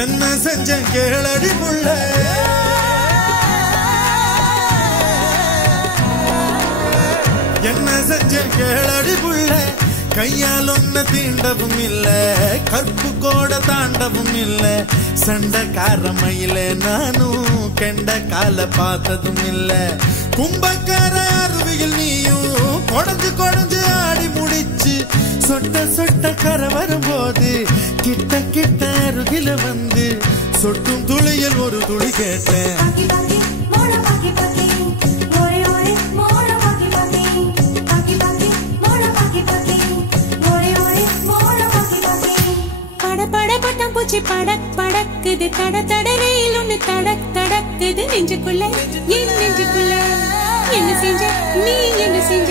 என்ன செஞ்ச கேளடி புள்ள என்ன செஞ்ச கேளடி புள்ள கையால் ஒன்ன தீண்டவும் இல்ல கற்பு கோட தாண்டவும் இல்ல சண்டைக்கார மயில நானும் கெண்ட கால பார்த்ததும் இல்ல கும்பக்கார அருவியில் நீயும் கொடஞ்சு கொடஞ்சு ஆடி முடிச்சு சொட்ட சொட்ட கரை வரும்போது கிட்ட கிட்ட அருகில வந்து சொட்டும் துளியில் ஒரு துளி கேட்டேன் பூச்சி படக் படக்குது தட தடரையில் ஒண்ணு தடக் தடக்குது நெஞ்சுக்குள்ள என் நெஞ்சுக்குள்ள என்ன செஞ்ச நீ என்ன செஞ்ச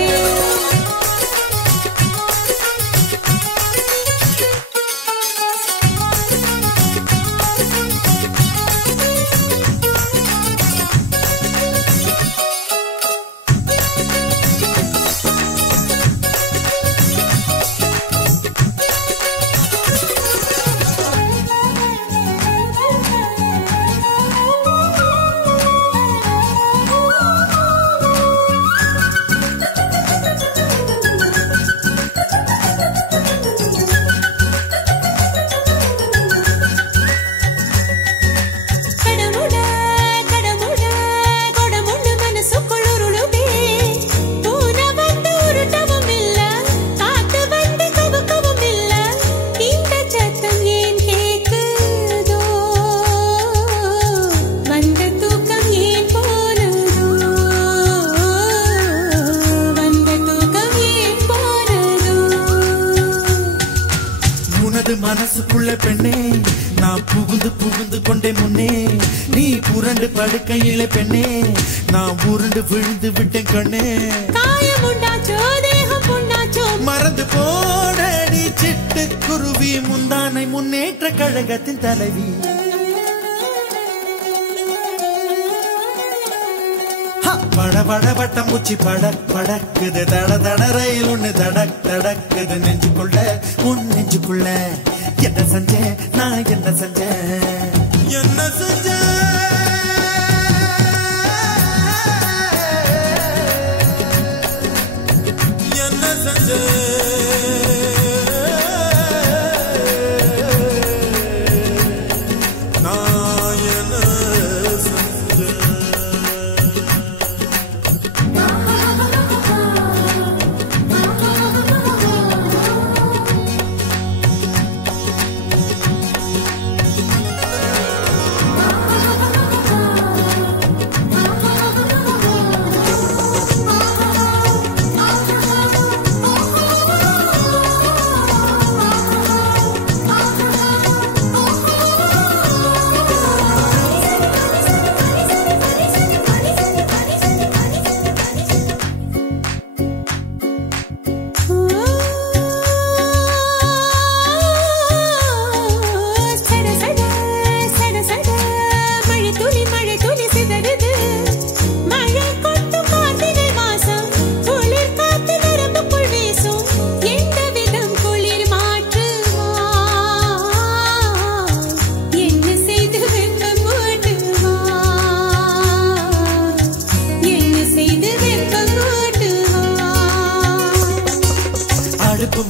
மனசுக்குள்ள பெண்ணே நான் புகுந்து புகுந்து கொண்டே முன்னே நீ புரண்டு படுக்கையில பெண்ணே நான் உருண்டு விழுந்து விட்டேன் கண்ணே காயம் உண்டாச்சோ தேகம் புண்ணாச்சோ மறந்து போடடி சிட்டு குருவி முந்தானை முன்னேற்ற கழகத்தின் தலைவி பட பட பட்டம் பூச்சி படக் படக்குது தட தட ரயில் ஒண்ணு தடக் தடக்குது நெஞ்சுக்குள்ள உன் நெஞ்சுக்குள்ள என்ன செஞ்சேன் நான் என்ன செஞ்சேன் என்ன செஞ்சேன் என்ன செஞ்சேன்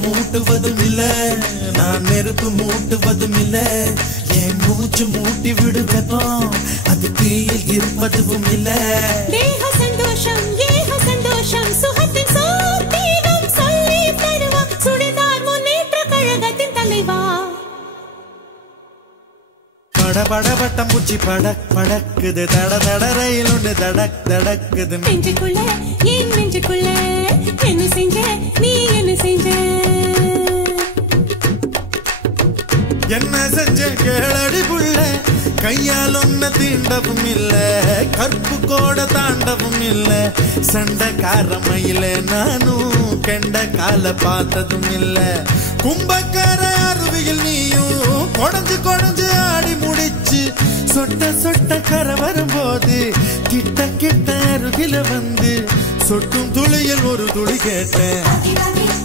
மூட்டுவதும் இல்ல நான் நெருப்பு மூட்டுவதும் இல்ல என் மூச்சு மூட்டி விடு வெப்பம் அது தீயில் இருப்பதும் இல்ல தேக சந்தோஷம் ஏக சந்தோஷம் சுகத்தின் சோதீகம் சொல்லி தருவா சுடிதார் முன்னேற்ற கழகத்தின் தலைவா பட பட பட்டம் பூச்சி படக் படக்குது தட தட ரயில் ஒண்ணு தடக் தடக்குது நெஞ்சுக்குள்ள என் நெஞ்சுக்குள்ள என்ன செஞ்ச நீ என்ன செஞ்ச என்ன செஞ்ச கேளடி புள்ள கையால் ஒன்ன தீண்டவும் இல்ல கற்பு கோட தாண்டவும் இல்ல சண்டைக்கார மயில நானும் கெண்ட கால பார்த்ததும் இல்ல கும்பக்கார அருவியில் நீயும் கொடஞ்சு கொடஞ்சு ஆடி முடிச்சு சொட்ட சொட்ட கரை வரும்போது கிட்ட கிட்ட அருகில வந்து சொட்டும் துளியில் ஒரு துளி கேட்டேன்